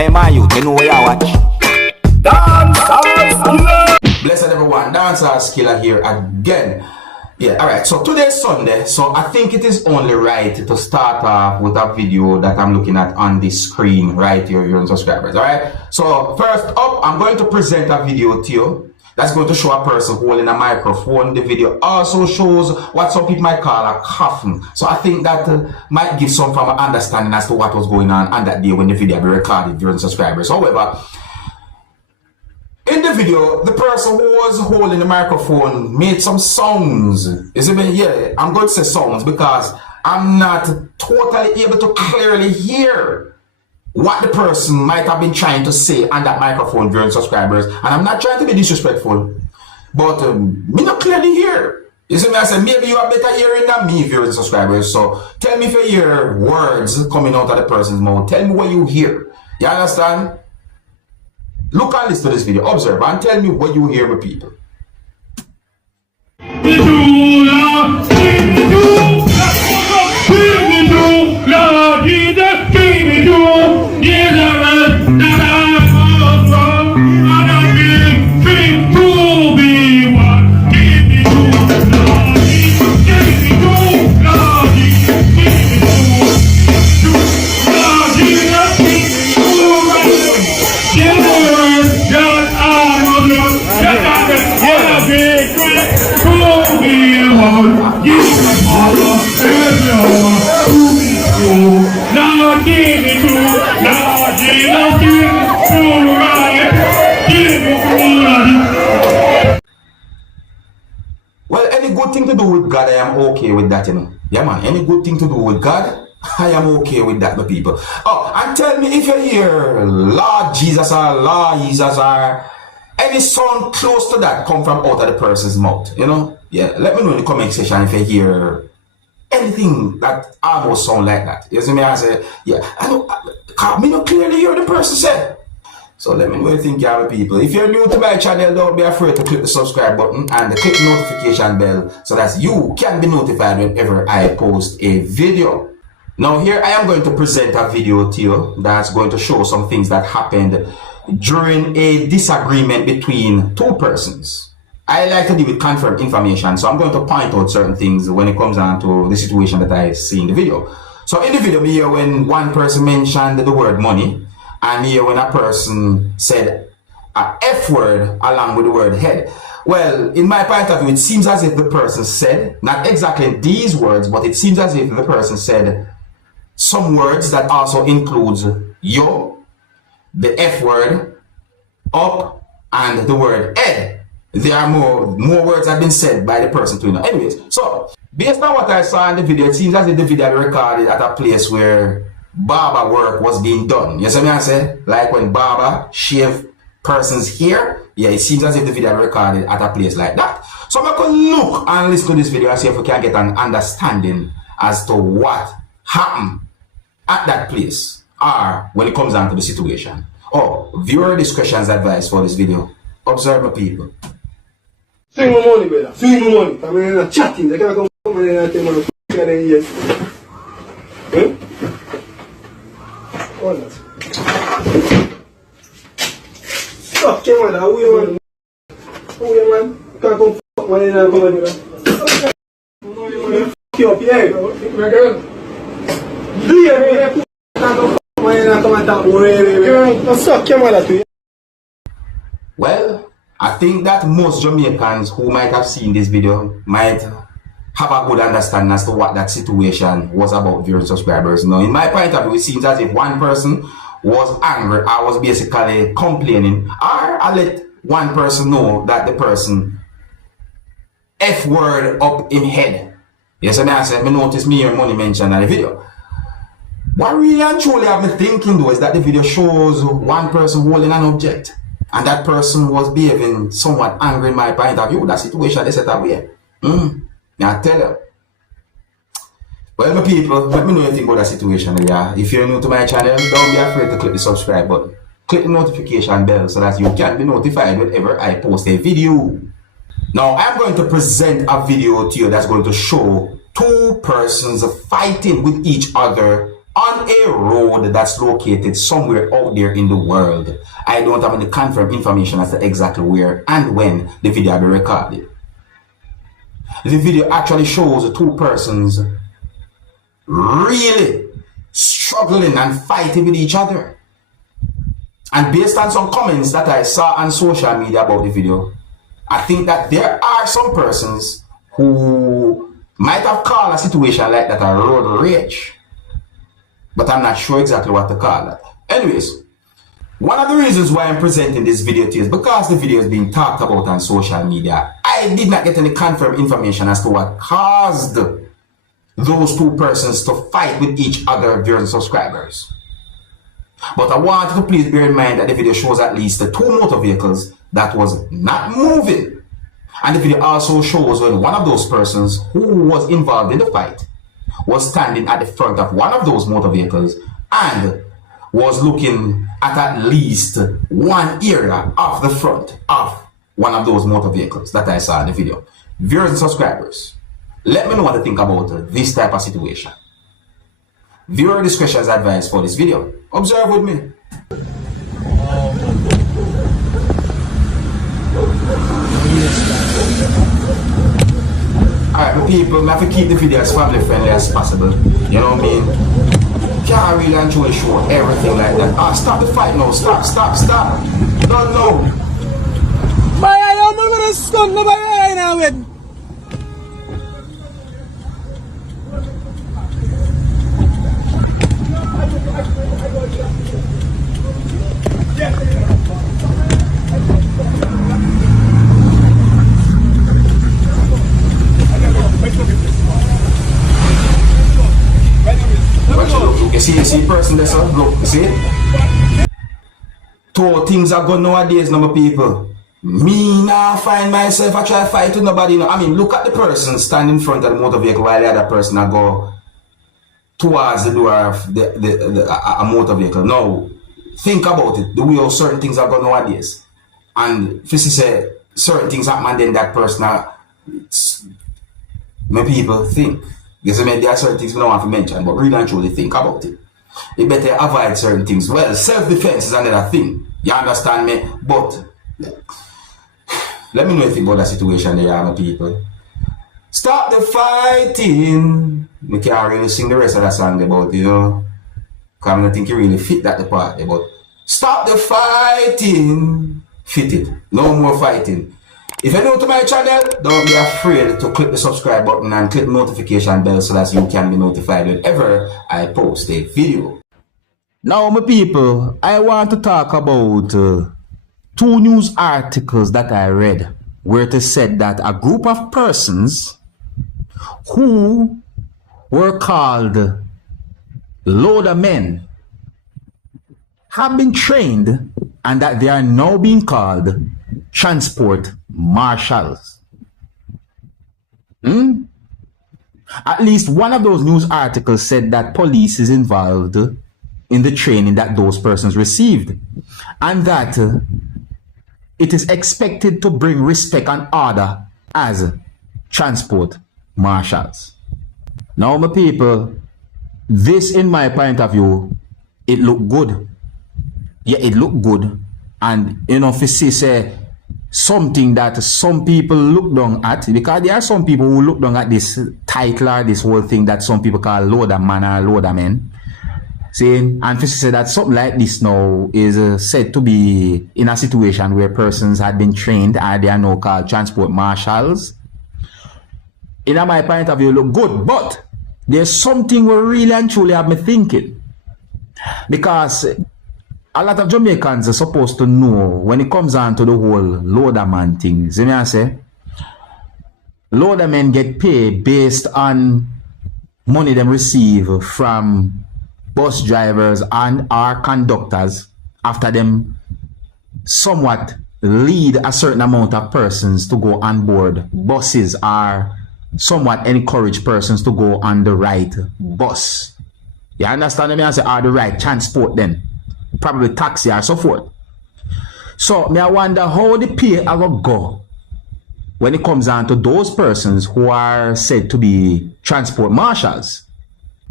Hey man, you know where I watch. Dancehall skilla. Blessed everyone, Dancehall skilla here again. Yeah, alright, so today's Sunday, so I think it is only right to start off with a video that I'm looking at on the screen right here, your subscribers, alright? So first up, I'm going to present a video to you that's going to show a person holding a microphone. The video also shows what some people might call a coffin. So I think that might give some form of understanding as to what was going on that day when the video be recorded during subscribers. However, in the video, the person who was holding the microphone made some sounds. You see me? Yeah, I'm going to say sounds because I'm not totally able to clearly hear what the person might have been trying to say on that microphone during subscribers. And I'm not trying to be disrespectful, but me not clearly hear. You see me? I said, maybe you have better hearing than me if you're the subscribers. So tell me if you hear words coming out of the person's mouth. Tell me what you hear. You understand? Look and listen to this video, observe, and tell me what you hear with people. Well, any good thing to do with God, I am okay with that, you know. Yeah, man, any good thing to do with God, I am okay with that, my people. Oh, and tell me if you hear Lord Jesus or Lord Jesus or any sound close to that come from out of the person's mouth, you know. Yeah, let me know in the comment section if you hear anything that almost sound like that. You see me? I say, yeah, I don't clearly hear the person say. So let me know what you think, y'all people. If you're new to my channel, don't be afraid to click the subscribe button and click the notification bell so that you can be notified whenever I post a video. Now here I am going to present a video to you that's going to show some things that happened during a disagreement between two persons. I like to deal with confirmed information, so I'm going to point out certain things when it comes down to the situation that I see in the video. So in the video, we hear when one person mentioned the word money, and here when a person said a F word along with the word head. Well, in my point of view, it seems as if the person said, not exactly these words, but it seems as if the person said some words that also includes yo, the F word, up, and the word head. There are more words have been said by the person to you know. Anyways, so based on what I saw in the video, it seems as if the video recorded at a place where barber work was being done. You see me I say? Like when barber shave person's hair. Yeah, it seems as if the video recorded at a place like that. So I'm going to look and listen to this video and see if we can get an understanding as to what happened at that place or when it comes down to the situation. Oh, viewer discretion is advised for this video. Observe my people. Swing my money, brother. Swing my money. I mean, I'm chatting. They can't come in and tell me to yes. Eh? What is that? Stop, King, man. Who you want? Who you man? You can't come fuck money and come and do that. Fuck you up, yeah. My girl. Do you hear me? Can't come fuck money and come and talk. Girl, suck your mother to you. Well, I think that most Jamaicans who might have seen this video might have a good understanding as to what that situation was about during subscribers. Now, in my point of view, it seems as if one person was angry. I was basically complaining, or I let one person know that the person F word up in head. Yes, and I said, me notice me your money mentioned in the video. What really and truly I've been thinking though is that the video shows one person holding an object. And that person was behaving somewhat angry in my point of view. That situation they set away. Now I tell you. Well, my people, let me know anything about that situation. Yeah. If you're new to my channel, don't be afraid to click the subscribe button. Click the notification bell so that you can be notified whenever I post a video. Now, I'm going to present a video to you that's going to show two persons fighting with each other on a road that's located somewhere out there in the world. I don't have any confirmed information as to exactly where and when the video will be recorded. The video actually shows two persons really struggling and fighting with each other. And based on some comments that I saw on social media about the video, I think that there are some persons who might have called a situation like that a road rage. But I'm not sure exactly what to call that. Anyways, one of the reasons why I'm presenting this video to you is because the video is being talked about on social media. I did not get any confirmed information as to what caused those two persons to fight with each other during subscribers. But I want you to please bear in mind that the video shows at least the two motor vehicles that was not moving. And the video also shows when one of those persons who was involved in the fight was standing at the front of one of those motor vehicles and was looking at least one area of the front of one of those motor vehicles that I saw in the video. Viewers and subscribers, let me know what you think about this type of situation. Viewer discretion is advised for this video. Observe with me. Alright, my people, I have to keep the video as family friendly as possible. You know what I mean? Can't really and truly show everything like that. Ah, stop the fight now. Stop. Don't know. I'm gonna scum right now with. You see person there, sir? Look, you see? Two things are good nowadays, number people. Me now find myself, I try to fight with nobody. I mean, look at the person standing in front of the motor vehicle while the other person I go towards the door of a motor vehicle. Now, think about it, the way how certain things are going nowadays. And if you say certain things happen and then that person, my people think. Because I mean, there are certain things we don't want to mention, but really and truly think about it. You better avoid certain things. Well, self-defense is another thing. You understand me? But let me know if you think about that situation there, my people. Stop the fighting. We can't really sing the rest of that song about, you know, because I don't think you really fit that the part. But stop the fighting. Fit it. No more fighting. If you're new to my channel, don't be afraid to click the subscribe button and click the notification bell so that you can be notified whenever I post a video. Now, my people, I want to talk about two news articles that I read where it is said that a group of persons who were called Loadermen have been trained and that they are now being called transport marshals. At least one of those news articles said that police is involved in the training that those persons received, and that it is expected to bring respect and order as transport marshals. Now, my people, this, in my point of view, it looked good. Yeah, it looked good. And, you know, if you see, say, something that some people look down at, because there are some people who look down at this title or this whole thing that some people call Loaderman or Loadermen. See, and if you say that something like this now is said to be in a situation where persons had been trained and they are now called transport marshals, in my point of view, look good. But there's something we really and truly have me thinking. Because a lot of Jamaicans are supposed to know when it comes on to the whole Loaderman thing. See me I say? Loadermen get paid based on money them receive from bus drivers and our conductors after them somewhat lead a certain amount of persons to go on board buses or somewhat encourage persons to go on the right bus. You understand me? I say, or the right transport then. Probably taxi or so forth. So me I wonder how the pay will go when it comes on to those persons who are said to be transport marshals.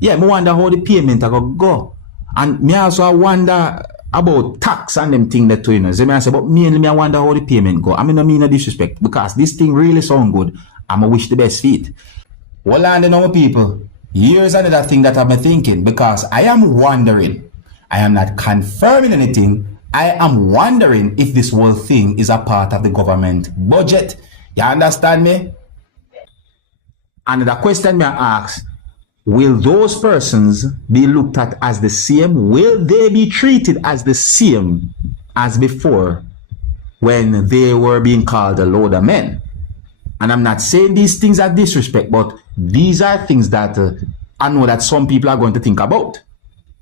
Yeah, me wonder how the payment are going to go. And me also wonder about tax and them thing that too, you know. So me I say, but mainly me I wonder how the payment go. I mean, no mean no disrespect, because this thing really sound good. I'ma wish the best fit. Well, and know people, here's another thing that I've been thinking, because I am wondering, I am not confirming anything, I am wondering if this whole thing is a part of the government budget. You understand me? And the question me I ask, will those persons be looked at as the same? Will they be treated as the same as before when they were being called the Loadermen? And I'm not saying these things are disrespect, but these are things that I know that some people are going to think about.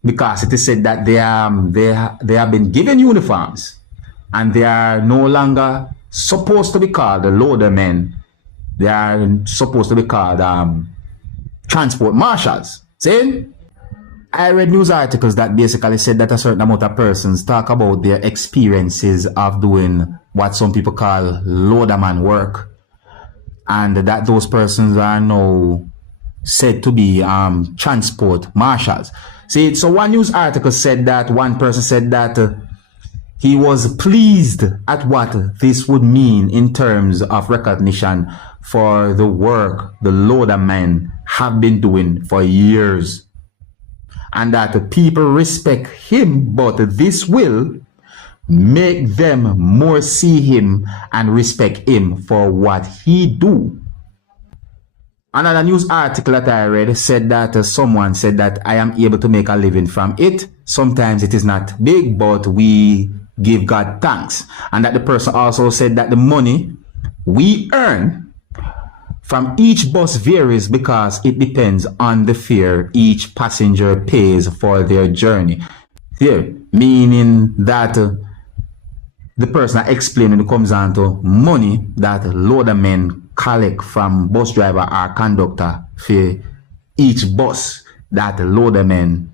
Because it is said that they have been given uniforms and they are no longer supposed to be called the Loadermen. They are supposed to be called transport marshals. See? I read news articles that basically said that a certain amount of persons talk about their experiences of doing what some people call loaderman work, and that those persons are now said to be transport marshals. See, so one news article said that one person said that he was pleased at what this would mean in terms of recognition for the work the Loadermen have been doing for years, and that people respect him, but this will make them more see him and respect him for what he do. Another news article that I read said that someone said that I am able to make a living from it. Sometimes it is not big, but we give God thanks. And that the person also said that the money we earn from each bus varies because it depends on the fare each passenger pays for their journey. There, meaning that the person explained when it comes down to money that Loadermen collect from bus driver or conductor for each bus that Loadermen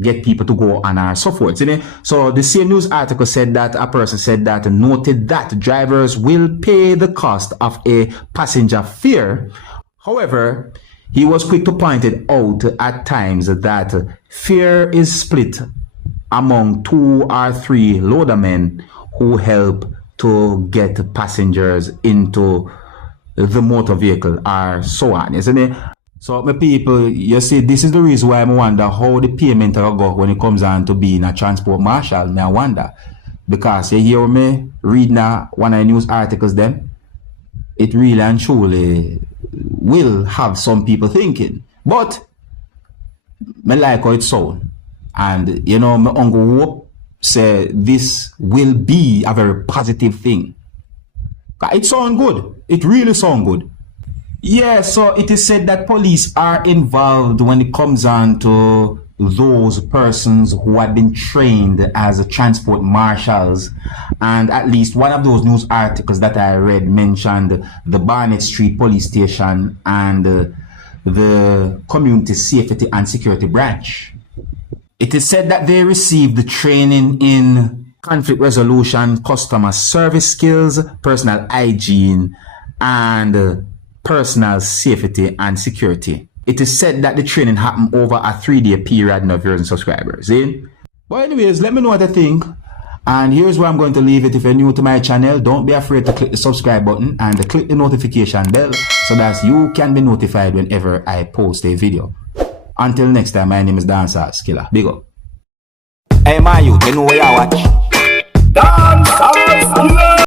get people to go on and so forth. So the same news article said that a person said that noted that drivers will pay the cost of a passenger fare. However, he was quick to point it out at times that fare is split among 2 or 3 Loadermen who help to get passengers into the motor vehicle or so on, isn't it? So my people, you see, this is the reason why I wonder how the payment will go when it comes on to being a transport marshal. I wonder, because you hear me read now one of the news articles then, it really and truly will have some people thinking. But I like how it sounds. And you know, my uncle hope say this will be a very positive thing. It sounds good. It really sounds good. Yeah, so it is said that police are involved when it comes on to those persons who have been trained as transport marshals. And at least one of those news articles that I read mentioned the Barnett Street Police Station and the Community Safety and Security Branch. It is said that they received the training in conflict resolution, customer service skills, personal hygiene, and personal safety and security. It is said that the training happened over a 3-day period of viewers and subscribers. But anyways, let me know what you think. And here's where I'm going to leave it. If you're new to my channel, don't be afraid to click the subscribe button and click the notification bell so that you can be notified whenever I post a video. Until next time, my name is Dancehall Skilla. Big up. Hey, my youth, you know where you watch.